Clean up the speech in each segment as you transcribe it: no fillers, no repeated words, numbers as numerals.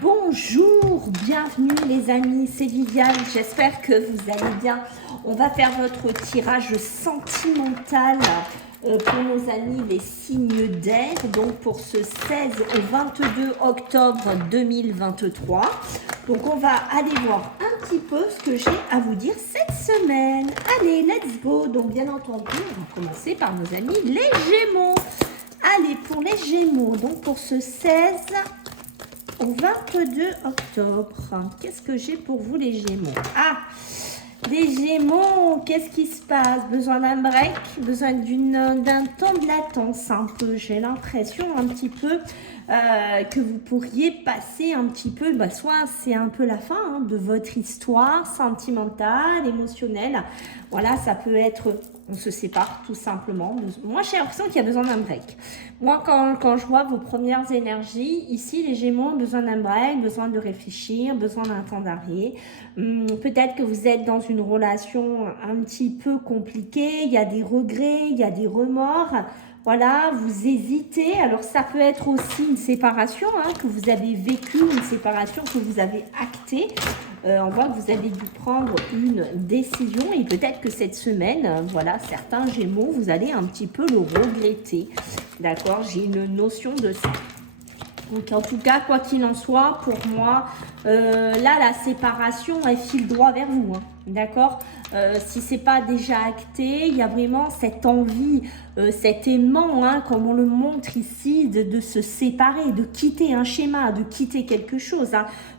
Bonjour, bienvenue les amis, c'est Viviane, j'espère que vous allez bien. On va faire notre tirage sentimental pour nos amis les signes d'air, donc pour ce 16 au 22 octobre 2023. Donc on va aller voir un petit peu ce que j'ai à vous dire cette semaine. Allez, let's go. Donc bien entendu, on va commencer par nos amis les Gémeaux. Allez, pour les Gémeaux, donc pour ce 16 au 22 octobre, qu'est-ce que j'ai pour vous les Gémeaux? Ah, les Gémeaux, qu'est-ce qui se passe? Besoin d'un break, besoin d'un temps de latence un peu. J'ai l'impression un petit peu que vous pourriez passer un petit peu, soit c'est un peu la fin de votre histoire sentimentale, émotionnelle. Voilà, ça peut être, on se sépare tout simplement. Moi, j'ai l'impression qu'il y a besoin d'un break. Moi, quand je vois vos premières énergies, ici, les Gémeaux ont besoin d'un break, besoin de réfléchir, besoin d'un temps d'arrêt. Peut-être que vous êtes dans une relation un petit peu compliquée, il y a des regrets, il y a des remords. Voilà, vous hésitez. Alors, ça peut être aussi une séparation, que vous avez vécu, une séparation que vous avez actée. On voit que vous avez dû prendre une décision et peut-être que cette semaine, voilà, certains Gémeaux, vous allez un petit peu le regretter. D'accord, j'ai une notion de ça. Donc, en tout cas, quoi qu'il en soit, pour moi, là, la séparation, elle file droit vers vous. D'accord, si c'est pas déjà acté, il y a vraiment cette envie, cet aimant, comme on le montre ici, de se séparer, de quitter un schéma, de quitter quelque chose.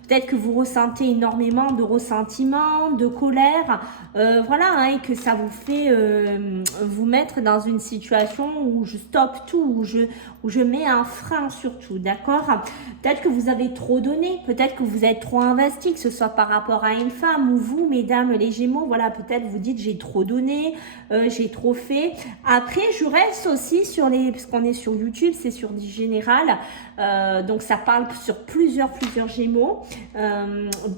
Peut-être que vous ressentez énormément de ressentiment, de colère, voilà, et que ça vous fait vous mettre dans une situation où je stoppe tout, où je mets un frein sur tout, d'accord? Peut-être que vous avez trop donné, peut-être que vous êtes trop investi, que ce soit par rapport à une femme ou vous, mesdames les Gémeaux, voilà, peut-être vous dites j'ai trop donné, j'ai trop fait. Après, je reste aussi sur les, parce qu'on est sur YouTube, c'est sur du général, donc ça parle sur plusieurs Gémeaux.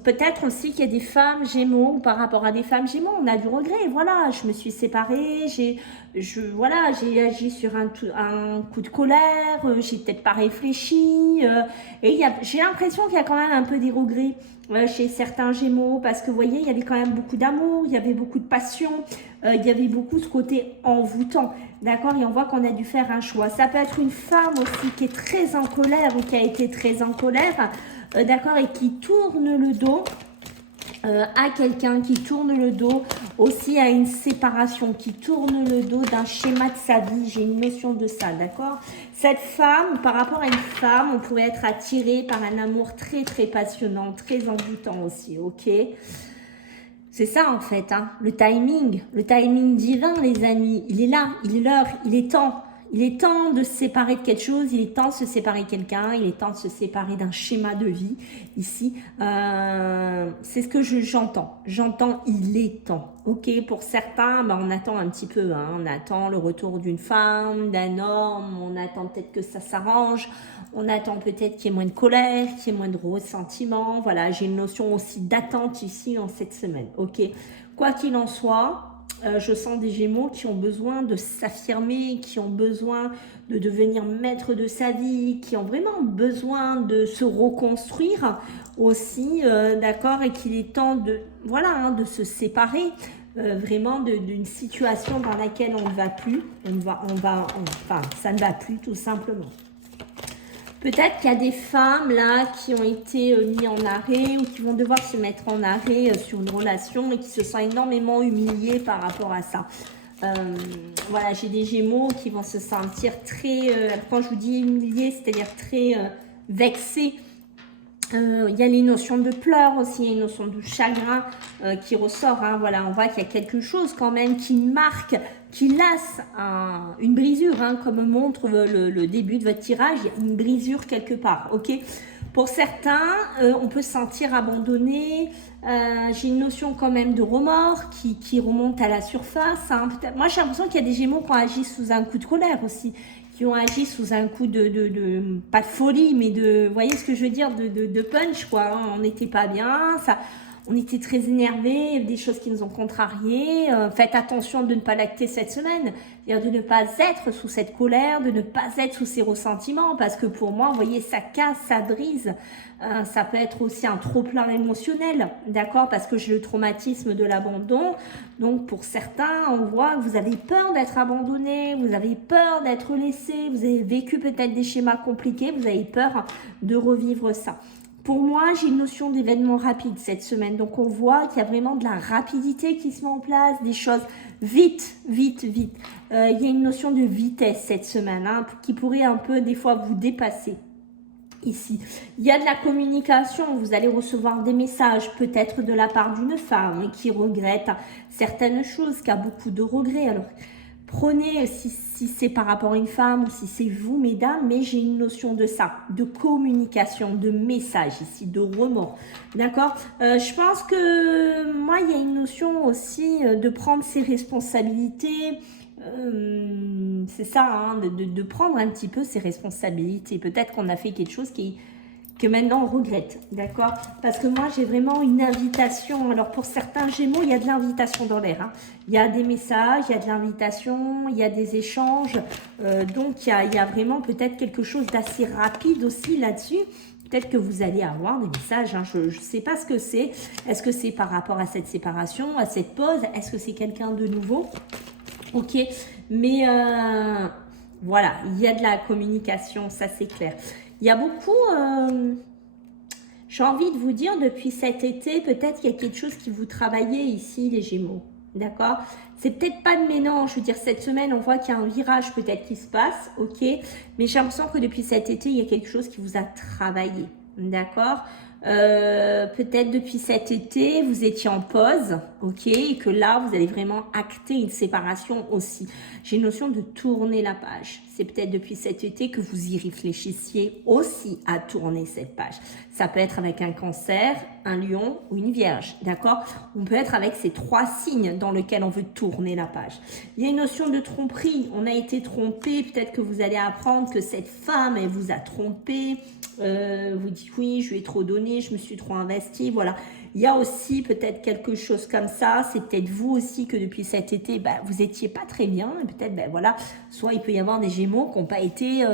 Peut-être aussi qu'il y a des femmes Gémeaux, par rapport à des femmes Gémeaux, on a du regret, voilà, je me suis séparée, j'ai agi sur un coup de colère, j'ai peut-être pas réfléchi, et j'ai l'impression qu'il y a quand même un peu des regrets chez certains Gémeaux, parce que vous voyez, il y avait quand même beaucoup d'amour, il y avait beaucoup de passion, il y avait beaucoup ce côté envoûtant, d'accord, et on voit qu'on a dû faire un choix. Ça peut être une femme aussi qui est très en colère ou qui a été très en colère, d'accord, et qui tourne le dos à quelqu'un, qui tourne le dos aussi à une séparation, qui tourne le dos d'un schéma de sa vie. J'ai une notion de ça, d'accord? Cette femme, par rapport à une femme, on pourrait être attiré par un amour très passionnant, très envoûtant aussi, ok? C'est ça en fait, le timing divin les amis, il est là, il est l'heure, il est temps. Il est temps de se séparer de quelque chose, il est temps de se séparer de quelqu'un, il est temps de se séparer d'un schéma de vie. Ici, c'est ce que j'entends. J'entends, il est temps. Ok, pour certains, on attend un petit peu. On attend le retour d'une femme, d'un homme, on attend peut-être que ça s'arrange. On attend peut-être qu'il y ait moins de colère, qu'il y ait moins de ressentiment. Voilà, j'ai une notion aussi d'attente ici en cette semaine. Ok, quoi qu'il en soit, je sens des Gémeaux qui ont besoin de s'affirmer, qui ont besoin de devenir maître de sa vie, qui ont vraiment besoin de se reconstruire aussi, d'accord, et qu'il est temps de, voilà, de se séparer vraiment d'une situation dans laquelle on ne va plus, enfin, ça ne va plus tout simplement. Peut-être qu'il y a des femmes là qui ont été mises en arrêt ou qui vont devoir se mettre en arrêt sur une relation et qui se sentent énormément humiliées par rapport à ça. Voilà, j'ai des Gémeaux qui vont se sentir très, quand je vous dis humiliés, c'est-à-dire très vexés. Il y a les notions de pleurs aussi, il y a une notion de chagrin qui ressort. Voilà, on voit qu'il y a quelque chose quand même qui marque, qui lasse une brisure, comme montre le début de votre tirage, il y a une brisure quelque part, ok? Pour certains, on peut se sentir abandonné. J'ai une notion quand même de remords qui remonte à la surface. Moi, j'ai l'impression qu'il y a des Gémeaux qui ont agi sous un coup de colère aussi, qui ont agi sous un coup pas de folie, mais vous voyez ce que je veux dire, de punch, quoi. On n'était pas bien, ça. on était très énervés, des choses qui nous ont contrariés. Faites attention de ne pas lacter cette semaine, c'est-à-dire de ne pas être sous cette colère, de ne pas être sous ces ressentiments, parce que pour moi, vous voyez, ça casse, ça brise. Ça peut être aussi un trop-plein émotionnel, d'accord, parce que j'ai le traumatisme de l'abandon. Donc pour certains, on voit que vous avez peur d'être abandonné, vous avez peur d'être laissé, vous avez vécu peut-être des schémas compliqués, vous avez peur de revivre ça. Pour moi, j'ai une notion d'événement rapide cette semaine. Donc, on voit qu'il y a vraiment de la rapidité qui se met en place, des choses vite, vite, vite. Il y a une notion de vitesse cette semaine hein, qui pourrait un peu, des fois, vous dépasser. Ici, il y a de la communication, vous allez recevoir des messages peut-être de la part d'une femme qui regrette certaines choses, qui a beaucoup de regrets. Alors, prenez si c'est par rapport à une femme ou si c'est vous, mesdames, mais j'ai une notion de ça, de communication, de message ici, de remords. D'accord. Je pense que moi, il y a une notion aussi de prendre ses responsabilités. C'est ça, hein, de prendre un petit peu ses responsabilités. Peut-être qu'on a fait quelque chose que maintenant on regrette, d'accord? Parce que moi, j'ai vraiment une invitation. Alors, pour certains Gémeaux, il y a de l'invitation dans l'air. Hein. Il y a des messages, il y a de l'invitation, il y a des échanges. Donc, il y a vraiment peut-être quelque chose d'assez rapide aussi là-dessus. Peut-être que vous allez avoir des messages, hein. Je ne sais pas ce que c'est. Est-ce que c'est par rapport à cette séparation, à cette pause? Est-ce que c'est quelqu'un de nouveau? Ok, mais voilà, il y a de la communication, ça c'est clair. Il y a beaucoup, j'ai envie de vous dire, depuis cet été, peut-être qu'il y a quelque chose qui vous travaillez ici, les Gémeaux, d'accord? C'est peut-être pas de mélange, je veux dire, cette semaine, on voit qu'il y a un virage peut-être qui se passe, ok? Mais j'ai l'impression que depuis cet été, il y a quelque chose qui vous a travaillé, d'accord? Peut-être depuis cet été, vous étiez en pause, ok, et que là, vous allez vraiment acter une séparation aussi. J'ai une notion de tourner la page. C'est peut-être depuis cet été que vous y réfléchissiez aussi à tourner cette page. Ça peut être avec un cancer, un lion ou une vierge, d'accord? On peut être avec ces trois signes dans lesquels on veut tourner la page. Il y a une notion de tromperie. On a été trompé. Peut-être que vous allez apprendre que cette femme, elle vous a trompé. Vous dites oui, je lui ai trop donné, je me suis trop investie, voilà. Il y a aussi peut-être quelque chose comme ça, c'est peut-être vous aussi que depuis cet été, vous n'étiez pas très bien, et peut-être, voilà, soit il peut y avoir des Gémeaux qui n'ont pas été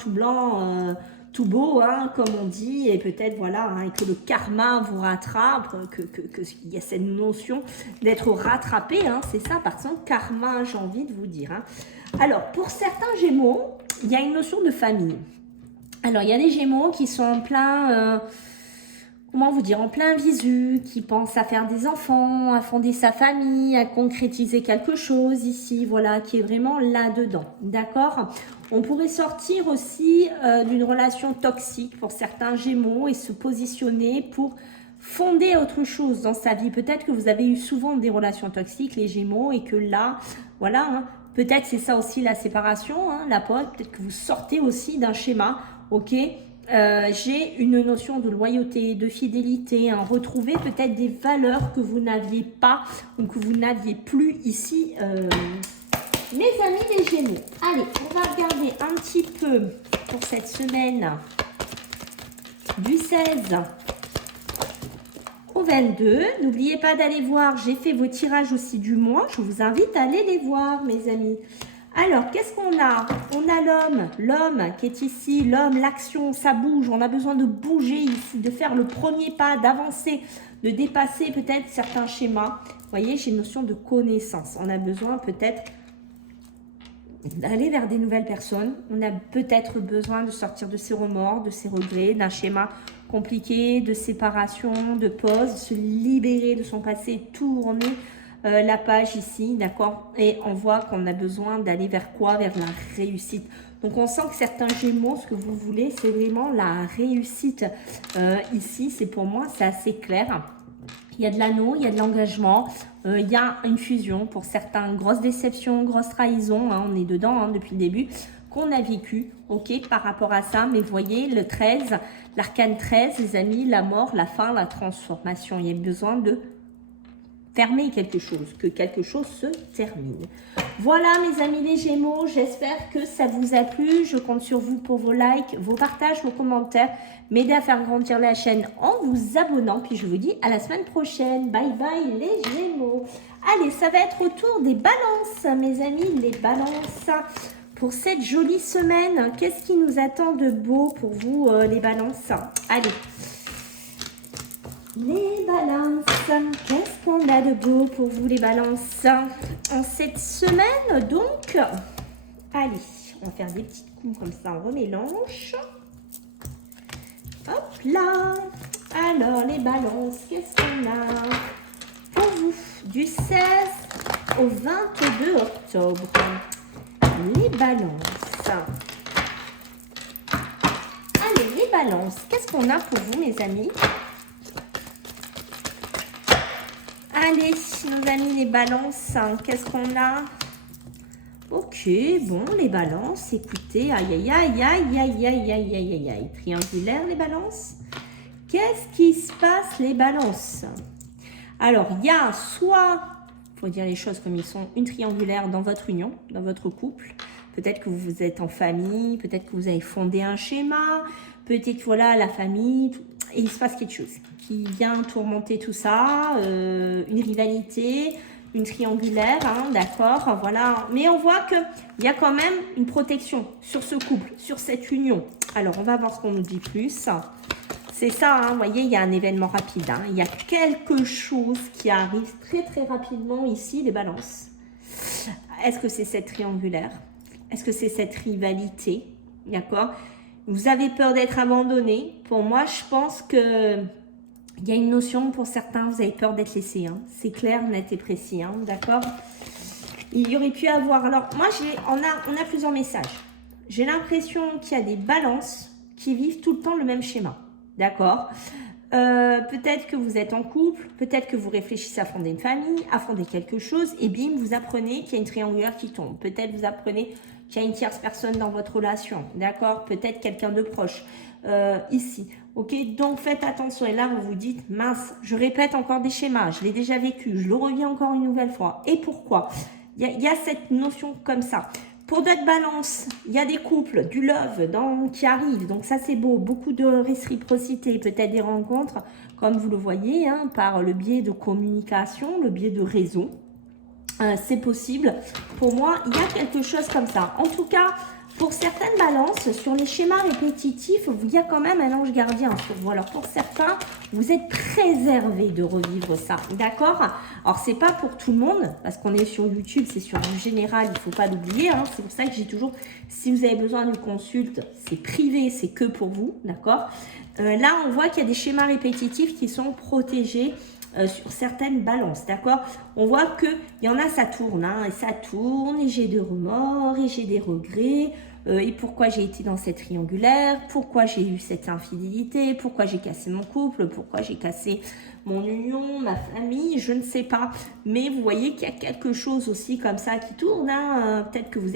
tout blanc, tout beau, hein, comme on dit, et peut-être, voilà, hein, et que le karma vous rattrape, qu'il y a cette notion d'être rattrapé, hein, c'est ça, par exemple, karma, j'ai envie de vous dire. Hein. Alors, pour certains Gémeaux, il y a une notion de famille. Alors, il y a des Gémeaux qui sont en plein, comment vous dire, en plein visu, qui pensent à faire des enfants, à fonder sa famille, à concrétiser quelque chose ici, voilà, qui est vraiment là-dedans, d'accord? On pourrait sortir aussi d'une relation toxique pour certains Gémeaux et se positionner pour fonder autre chose dans sa vie. Peut-être que vous avez eu souvent des relations toxiques, les Gémeaux, et que là, voilà, hein, peut-être c'est ça aussi la séparation, hein, la pause, peut-être que vous sortez aussi d'un schéma. Ok, j'ai une notion de loyauté, de fidélité, hein, retrouver peut-être des valeurs que vous n'aviez pas ou que vous n'aviez plus ici, mes amis les Gémeaux. Allez, on va regarder un petit peu pour cette semaine du 16 au 22. N'oubliez pas d'aller voir, j'ai fait vos tirages aussi du mois, je vous invite à aller les voir mes amis. Alors, qu'est-ce qu'on a? On a l'homme qui est ici, l'homme, l'action, ça bouge, on a besoin de bouger ici, de faire le premier pas, d'avancer, de dépasser peut-être certains schémas. Vous voyez, j'ai une notion de connaissance. On a besoin peut-être d'aller vers des nouvelles personnes. On a peut-être besoin de sortir de ses remords, de ses regrets, d'un schéma compliqué, de séparation, de pause, se libérer de son passé, tourner la page ici, d'accord? Et on voit qu'on a besoin d'aller vers quoi? Vers la réussite. Donc, on sent que certains Gémeaux, ce que vous voulez, c'est vraiment la réussite. Ici, c'est pour moi, c'est assez clair. Il y a de l'anneau, il y a de l'engagement, il y a une fusion. Pour certains, grosse déception, grosse trahison, hein, on est dedans hein, depuis le début, qu'on a vécu, ok, par rapport à ça. Mais vous voyez, le 13, l'arcane 13, les amis, la mort, la fin, la transformation. Il y a besoin de fermer quelque chose, que quelque chose se termine. Voilà mes amis les Gémeaux, j'espère que ça vous a plu. Je compte sur vous pour vos likes, vos partages, vos commentaires. M'aider à faire grandir la chaîne en vous abonnant. Puis je vous dis à la semaine prochaine. Bye bye les Gémeaux. Allez, ça va être au tour des balances, mes amis, les balances. Pour cette jolie semaine, qu'est-ce qui nous attend de beau pour vous, les balances? Allez. Les balances, qu'est-ce qu'on a de beau pour vous les balances en cette semaine donc? Allez, on va faire des petites coups comme ça, on remélange. Hop là. Alors les balances, qu'est-ce qu'on a pour vous du 16 au 22 octobre? Les balances. Allez, les balances, qu'est-ce qu'on a pour vous mes amis? Allez, nos amis les balances, qu'est-ce qu'on a? Ok, bon, les balances, écoutez, aïe, aïe, aïe, aïe, aïe, aïe, aïe, aïe, aïe, aïe, triangulaire les balances. Qu'est-ce qui se passe les balances? Alors, il y a soit, pour dire les choses comme ils sont, une triangulaire dans votre union, dans votre couple. Peut-être que vous êtes en famille, peut-être que vous avez fondé un schéma, peut-être que voilà, la famille, et il se passe quelque chose qui vient tourmenter tout ça, une rivalité, une triangulaire, hein, d'accord, voilà. Mais on voit qu'il y a quand même une protection sur ce couple, sur cette union. Alors, on va voir ce qu'on nous dit plus. C'est ça, hein, vous voyez, il y a un événement rapide. Hein, il y a quelque chose qui arrive très, très rapidement ici, les balances. Est-ce que c'est cette triangulaire? Est-ce que c'est cette rivalité? D'accord? Vous avez peur d'être abandonné. Pour moi, je pense que il y a une notion pour certains, vous avez peur d'être laissé. Hein. C'est clair, net et précis. Hein, d'accord? Il y aurait pu avoir... Alors, moi, on a plusieurs messages. J'ai l'impression qu'il y a des balances qui vivent tout le temps le même schéma. D'accord? Peut-être que vous êtes en couple, peut-être que vous réfléchissez à fonder une famille, à fonder quelque chose, et bim, vous apprenez qu'il y a une triangulaire qui tombe. Peut-être vous apprenez qu'il y a une tierce personne dans votre relation, d'accord? Peut-être quelqu'un de proche, ici, ok? Donc, faites attention. Et là, vous vous dites, mince, je répète encore des schémas, je l'ai déjà vécu, je le reviens encore une nouvelle fois. Et pourquoi? Il y a cette notion comme ça. Pour d'autres balances, il y a des couples, du love qui arrive. Donc ça, c'est beau. Beaucoup de réciprocité, peut-être des rencontres, comme vous le voyez, hein, par le biais de communication, le biais de réseau. C'est possible. Pour moi, il y a quelque chose comme ça. En tout cas, pour certaines balances, sur les schémas répétitifs, il y a quand même un ange gardien sur vous. Alors, pour certains, vous êtes préservés de revivre ça. D'accord? Alors, c'est pas pour tout le monde, parce qu'on est sur YouTube, c'est sur du général, il ne faut pas l'oublier. Hein. C'est pour ça que j'ai toujours, si vous avez besoin d'une consulte, c'est privé, c'est que pour vous. D'accord? Là, on voit qu'il y a des schémas répétitifs qui sont protégés sur certaines balances, d'accord? On voit qu'il y en a, ça tourne, hein, et ça tourne, et j'ai des remords, et j'ai des regrets, et pourquoi j'ai été dans cette triangulaire, pourquoi j'ai eu cette infidélité, pourquoi j'ai cassé mon couple, pourquoi j'ai cassé mon union, ma famille, je ne sais pas. Mais vous voyez qu'il y a quelque chose aussi comme ça qui tourne, hein. Peut-être que vous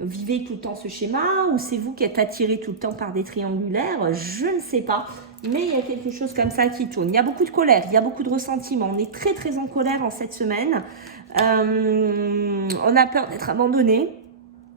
vivez tout le temps ce schéma, ou c'est vous qui êtes attiré tout le temps par des triangulaires, je ne sais pas. Mais il y a quelque chose comme ça qui tourne. Il y a beaucoup de colère, il y a beaucoup de ressentiment. On est très, très en colère en cette semaine. On a peur d'être abandonné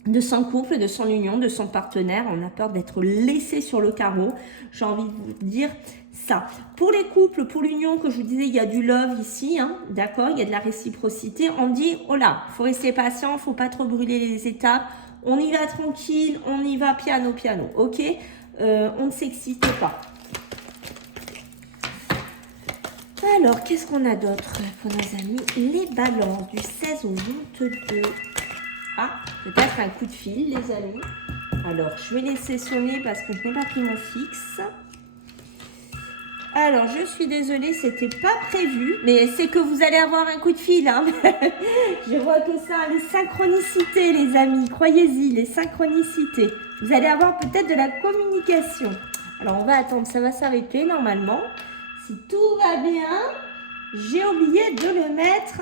de son couple, de son union, de son partenaire. On a peur d'être laissé sur le carreau. J'ai envie de vous dire ça. Pour les couples, pour l'union, que je vous disais, il y a du love ici, hein, d'accord? Il y a de la réciprocité. On dit, oh là, il faut rester patient, il ne faut pas trop brûler les étapes. On y va tranquille, on y va piano, piano, ok? On ne s'excite pas. Alors, qu'est-ce qu'on a d'autre pour nos amis? Les balances du 16 au 22. Ah, peut-être un coup de fil, les amis. Alors, je vais laisser sonner parce que je n'ai pas pris mon fixe. Alors, je suis désolée, c'était pas prévu, mais c'est que vous allez avoir un coup de fil. Hein. Je vois que ça, les synchronicités, les amis, croyez-y, les synchronicités. Vous allez avoir peut-être de la communication. Alors, on va attendre, ça va s'arrêter normalement. Si tout va bien, j'ai oublié de le mettre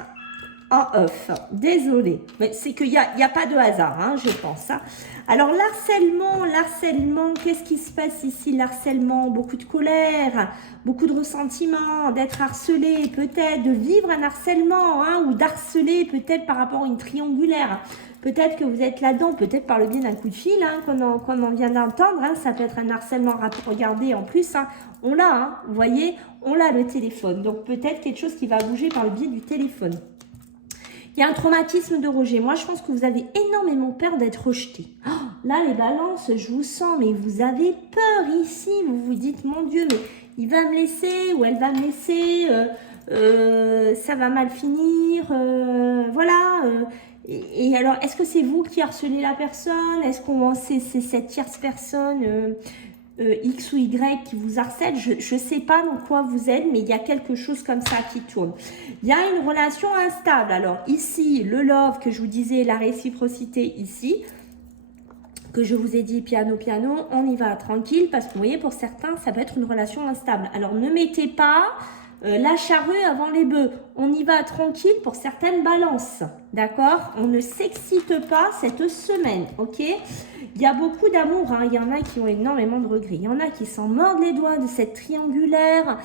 en off. Désolée. Mais c'est qu'il n'y a pas de hasard, hein, je pense. Hein. Alors, l'harcèlement, qu'est-ce qui se passe ici? L'harcèlement, beaucoup de colère, beaucoup de ressentiment, d'être harcelé, peut-être, de vivre un harcèlement, hein, ou d'harceler, peut-être par rapport à une triangulaire. Peut-être que vous êtes là-dedans, peut-être par le biais d'un coup de fil, hein, qu'on en vient d'entendre. Hein, ça peut être un harcèlement rapide. Regardez, en plus, hein, on l'a, hein, vous voyez, on l'a le téléphone. Donc, peut-être quelque chose qui va bouger par le biais du téléphone. Il y a un traumatisme de rejet. Moi, je pense que vous avez énormément peur d'être rejeté. Oh, là, les balances, je vous sens, mais vous avez peur ici. Vous vous dites, mon Dieu, mais il va me laisser ou elle va me laisser. Ça va mal finir. Voilà. Et alors, est-ce que c'est vous qui harcelez la personne? Est-ce qu'on c'est cette tierce personne X ou Y qui vous harcèle? Je ne sais pas dans quoi vous êtes, mais il y a quelque chose comme ça qui tourne. Il y a une relation instable. Alors ici, le love que je vous disais, la réciprocité ici, que je vous ai dit piano, on y va tranquille parce que vous voyez, pour certains, ça peut être une relation instable. Alors ne mettez pas la charrue avant les bœufs. On y va tranquille pour certaines balances. D'accord? On ne s'excite pas cette semaine. Ok? Il y a beaucoup d'amour. Hein. Il y en a qui ont énormément de regrets. Il y en a qui s'en mordent les doigts de cette triangulaire,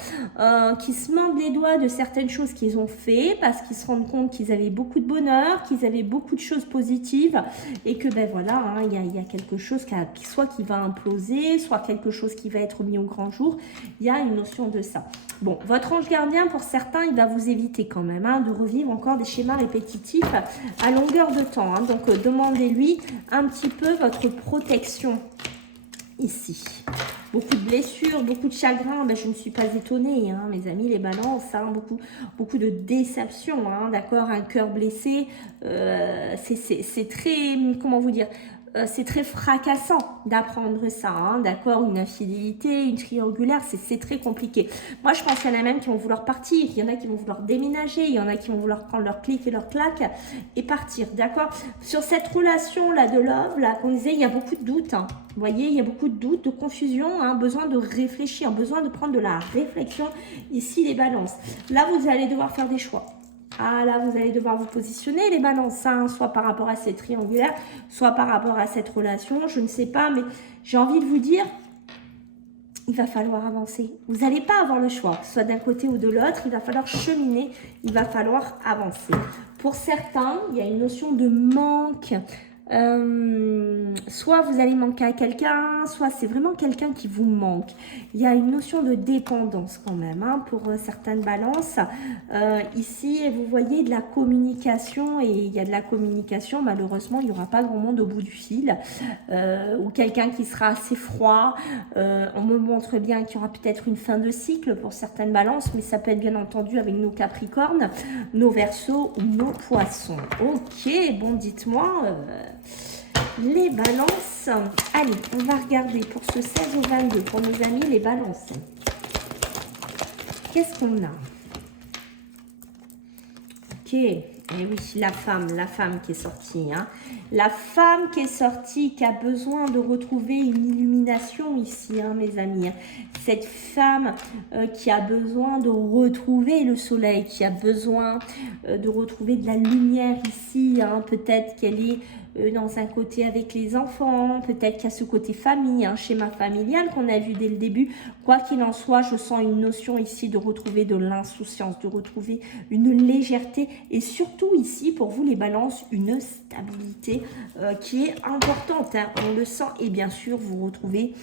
qui se mordent les doigts de certaines choses qu'ils ont fait parce qu'ils se rendent compte qu'ils avaient beaucoup de bonheur, qu'ils avaient beaucoup de choses positives et que ben voilà, hein, il y a quelque chose soit qui va imploser, soit quelque chose qui va être mis au grand jour. Il y a une notion de ça. Bon, votre ange gardien, pour certains, il va vous éviter quand même hein, de revivre encore des schémas répétitifs à longueur de temps. Hein. Donc, demandez-lui un petit peu votre protection ici. Beaucoup de blessures, beaucoup de chagrin. Ben, je ne suis pas étonnée, hein, mes amis, les balances. Hein, beaucoup de déception, hein, d'accord. Un cœur blessé, c'est très, comment vous dire, c'est très fracassant d'apprendre ça, hein, d'accord. Une infidélité, une triangulaire, c'est très compliqué. Moi, je pense qu'il y en a même qui vont vouloir partir, il y en a qui vont vouloir déménager, il y en a qui vont vouloir prendre leur clic et leur claque et partir, d'accord. Sur cette relation-là de love, là, qu'on disait, il y a beaucoup de doutes, hein. Vous voyez, il y a beaucoup de doutes, de confusion, hein, besoin de réfléchir, besoin de prendre de la réflexion. Ici, les balances. Là, vous allez devoir faire des choix. Ah là, vous allez devoir vous positionner les balances, hein, soit par rapport à cette triangulaire, soit par rapport à cette relation, je ne sais pas, mais j'ai envie de vous dire, il va falloir avancer. Vous n'allez pas avoir le choix, soit d'un côté ou de l'autre, il va falloir cheminer, il va falloir avancer. Pour certains, il y a une notion de manque. Soit vous allez manquer à quelqu'un, soit c'est vraiment quelqu'un qui vous manque. Il y a une notion de dépendance quand même hein, pour certaines balances. Ici, vous voyez de la communication et il y a de la communication. Malheureusement, il n'y aura pas grand monde au bout du fil ou quelqu'un qui sera assez froid. On me montre bien qu'il y aura peut-être une fin de cycle pour certaines balances, mais ça peut être bien entendu avec nos capricornes, nos verseaux ou nos poissons. Ok, bon, dites-moi... les balances. Allez, on va regarder pour ce 16 au 22, pour nos amis les balances. Qu'est-ce qu'on a? Ok, et oui, la femme qui est sortie. Hein. La femme qui est sortie, qui a besoin de retrouver une illumination ici, hein, mes amis. Cette femme qui a besoin de retrouver le soleil, qui a besoin de retrouver de la lumière ici. Hein. Peut-être qu'elle est dans un côté avec les enfants, peut-être qu'il y a ce côté famille, un schéma familial qu'on a vu dès le début. Quoi qu'il en soit, je sens une notion ici de retrouver de l'insouciance, de retrouver une légèreté et surtout ici, pour vous les balances, une stabilité qui est importante. Hein. On le sent et bien sûr, vous retrouver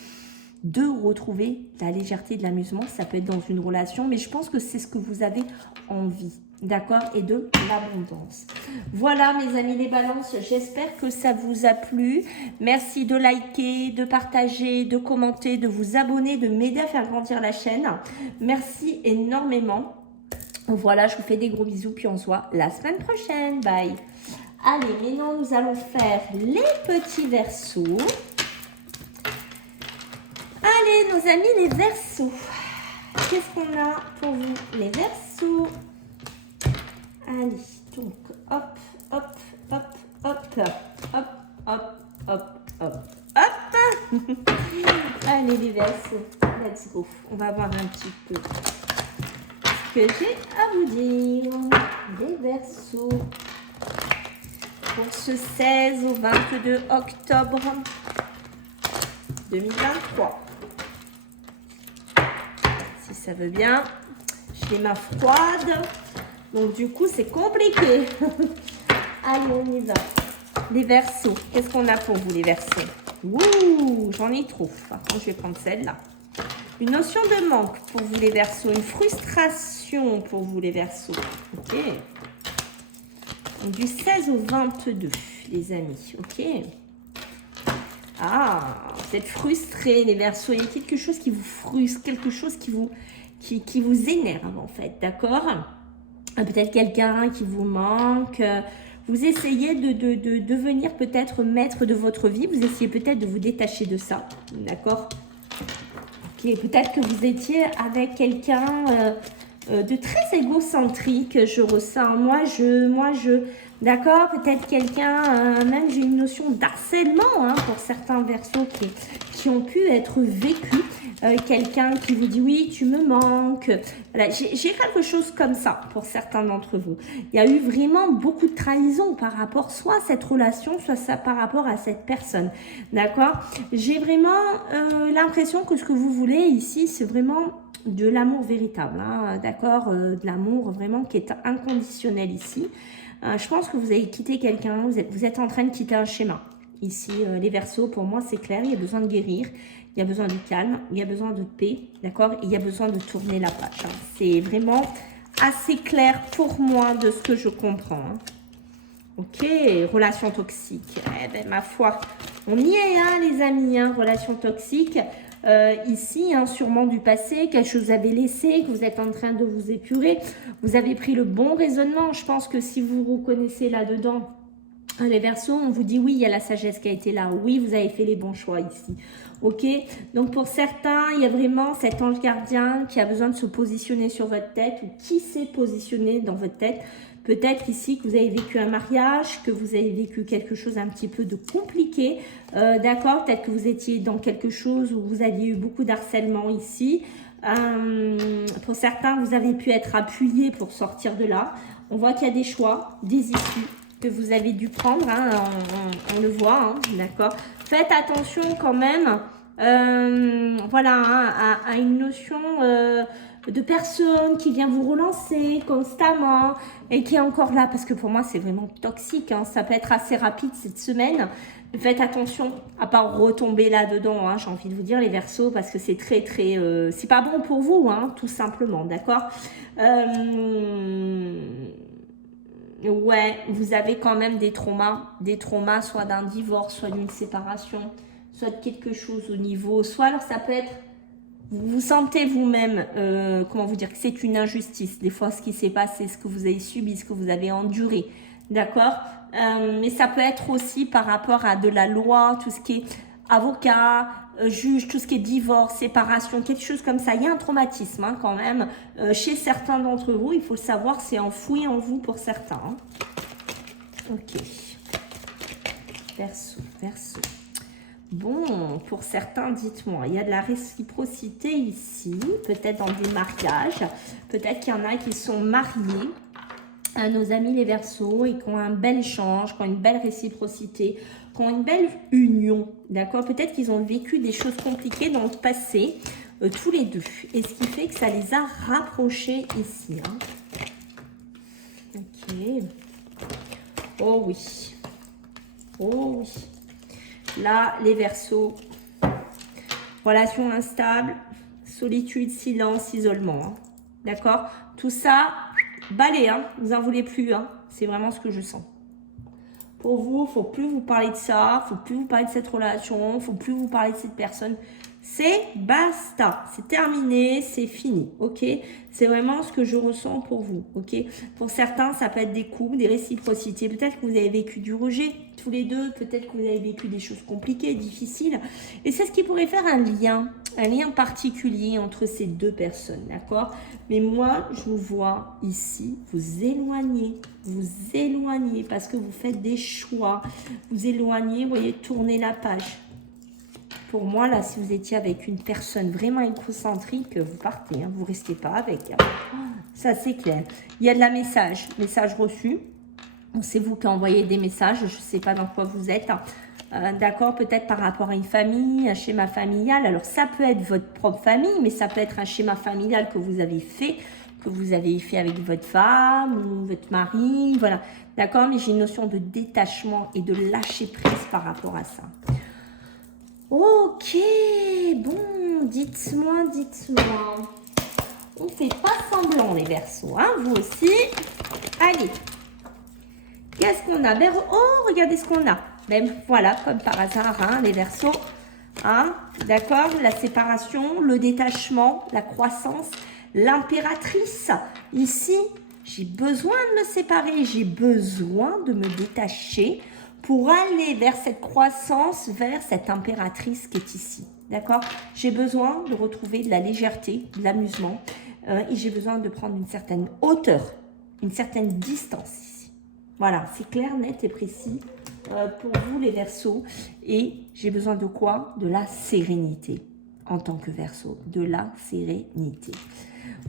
la légèreté de l'amusement. Ça peut être dans une relation, mais je pense que c'est ce que vous avez envie. D'accord? Et de l'abondance. Voilà mes amis les balances, j'espère que ça vous a plu. Merci de liker, de partager, de commenter, de vous abonner, de m'aider à faire grandir la chaîne. Merci énormément. Voilà, je vous fais des gros bisous, puis on se voit la semaine prochaine. Bye. Allez, maintenant nous allons faire les petits verseaux. Allez, nos amis les verseaux. Qu'est-ce qu'on a pour vous les verseaux? Allez, donc, hop, hop, hop, hop, hop, hop, hop, hop, hop. Allez, les verseaux, let's go. On va voir un petit peu que j'ai à vous dire. Les Verseaux. Pour ce 16 au 22 octobre 2023. Si ça veut bien. J'ai les mains froides. Donc du coup, c'est compliqué. Allez, on y va. Les Verseaux. Qu'est-ce qu'on a pour vous, les Verseaux? Ouh, j'en ai trop. Par contre, je vais prendre celle-là. Une notion de manque pour vous, les Verseaux. Une frustration pour vous, les Verseaux. Ok. Du 16 au 22, les amis. Ok. Ah, vous êtes frustrés, les Verseaux. Il y a quelque chose qui vous frustre, quelque chose qui vous énerve, en fait. D'accord? Peut-être quelqu'un qui vous manque. Vous essayez de devenir peut-être maître de votre vie. Vous essayez peut-être de vous détacher de ça. D'accord? Ok. Peut-être que vous étiez avec quelqu'un de très égocentrique, je ressens. Moi, je. D'accord, peut-être quelqu'un, même j'ai une notion d'harcèlement hein, pour certains Verseaux qui ont pu être vécus. Quelqu'un qui vous dit oui, tu me manques. Voilà, j'ai quelque chose comme ça pour certains d'entre vous. Il y a eu vraiment beaucoup de trahison par rapport soit à cette relation, soit ça par rapport à cette personne. D'accord? J'ai vraiment l'impression que ce que vous voulez ici, c'est vraiment de l'amour véritable. Hein, d'accord? De l'amour vraiment qui est inconditionnel ici. Je pense que vous avez quitté quelqu'un, vous êtes en train de quitter un schéma. Ici, les Verseaux, pour moi, c'est clair, il y a besoin de guérir, il y a besoin de calme, il y a besoin de paix, d'accord? Il y a besoin de tourner la page. Hein. C'est vraiment assez clair pour moi de ce que je comprends. Hein. Ok, relation toxique. Eh ben, ma foi, on y est, hein, les amis, hein, relation toxique. Ici, hein, sûrement du passé, quelque chose vous avez laissé, que vous êtes en train de vous épurer. Vous avez pris le bon raisonnement. Je pense que si vous vous reconnaissez là-dedans, les Verseaux, on vous dit oui, il y a la sagesse qui a été là. Oui, vous avez fait les bons choix ici. Ok, donc pour certains, il y a vraiment cet ange gardien qui a besoin de se positionner sur votre tête ou qui s'est positionné dans votre tête. Peut-être ici que vous avez vécu un mariage, que vous avez vécu quelque chose un petit peu de compliqué. D'accord, peut-être que vous étiez dans quelque chose où vous aviez eu beaucoup d'harcèlement ici. Pour certains, vous avez pu être appuyé pour sortir de là. On voit qu'il y a des choix, des issues que vous avez dû prendre, hein, on le voit, hein, d'accord. Faites attention quand même, voilà, hein, à une notion de personne qui vient vous relancer constamment et qui est encore là, parce que pour moi c'est vraiment toxique, hein, ça peut être assez rapide cette semaine. Faites attention à pas retomber là-dedans, hein, j'ai envie de vous dire les Verseaux, parce que c'est très, c'est pas bon pour vous, hein, tout simplement, d'accord. Ouais, vous avez quand même des traumas soit d'un divorce, soit d'une séparation, soit de quelque chose au niveau, soit alors ça peut être, vous sentez vous-même, comment vous dire, que c'est une injustice, des fois ce qui s'est passé, ce que vous avez subi, ce que vous avez enduré, d'accord, mais ça peut être aussi par rapport à de la loi, tout ce qui est avocat, juge, tout ce qui est divorce, séparation, quelque chose comme ça. Il y a un traumatisme hein, quand même. Chez certains d'entre vous, il faut le savoir, c'est enfoui en vous pour certains. Hein. Ok. Verseau, Verseau. Bon, pour certains, dites-moi, il y a de la réciprocité ici, peut-être dans des mariages. Peut-être qu'il y en a qui sont mariés à nos amis les Verseaux et qui ont un bel échange, qui ont une belle réciprocité, qui ont une belle union, d'accord? Peut-être qu'ils ont vécu des choses compliquées dans le passé, tous les deux. Et ce qui fait que ça les a rapprochés ici. Hein. Ok. Oh oui. Oh oui. Là, les Verseaux, relation instable, solitude, silence, isolement. Hein. D'accord? Tout ça, balai, hein. Vous n'en voulez plus. Hein. C'est vraiment ce que je sens. Pour vous, il ne faut plus vous parler de ça, il ne faut plus vous parler de cette relation, il ne faut plus vous parler de cette personne. C'est basta, c'est terminé, c'est fini, ok? C'est vraiment ce que je ressens pour vous, ok? Pour certains, ça peut être des coups, des réciprocités. Peut-être que vous avez vécu du rejet, tous les deux. Peut-être que vous avez vécu des choses compliquées, difficiles. Et c'est ce qui pourrait faire un lien particulier entre ces deux personnes, d'accord? Mais moi, je vous vois ici, vous éloigner, parce que vous faites des choix. Vous éloignez, vous voyez, tournez la page. Pour moi, là, si vous étiez avec une personne vraiment égocentrique, vous partez, hein, vous ne restez pas avec. Hein. Ça, c'est clair. Il y a de la message reçu. C'est vous qui envoyez des messages. Je ne sais pas dans quoi vous êtes. D'accord, peut-être par rapport à une famille, un schéma familial. Alors, ça peut être votre propre famille, mais ça peut être un schéma familial que vous avez fait avec votre femme ou votre mari. Voilà, d'accord, mais j'ai une notion de détachement et de lâcher prise par rapport à ça. Ok, bon, dites-moi. On ne fait pas semblant, les Verseaux, hein, vous aussi. Allez, qu'est-ce qu'on a? Oh, regardez ce qu'on a. Même, voilà, comme par hasard, hein, les Verseaux. Hein, d'accord, la séparation, le détachement, la croissance, l'impératrice. Ici, j'ai besoin de me séparer, j'ai besoin de me détacher pour aller vers cette croissance, vers cette impératrice qui est ici. D'accord? J'ai besoin de retrouver de la légèreté, de l'amusement et j'ai besoin de prendre une certaine hauteur, une certaine distance ici. Voilà, c'est clair, net et précis pour vous les Verseaux. Et j'ai besoin de quoi? De la sérénité en tant que Verseau, de la sérénité.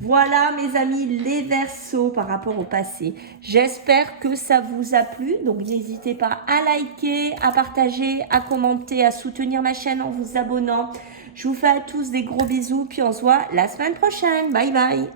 Voilà mes amis les Verseaux par rapport au passé. J'espère que ça vous a plu. Donc n'hésitez pas à liker, à partager, à commenter, à soutenir ma chaîne en vous abonnant. Je vous fais à tous des gros bisous. Puis on se voit la semaine prochaine. Bye bye.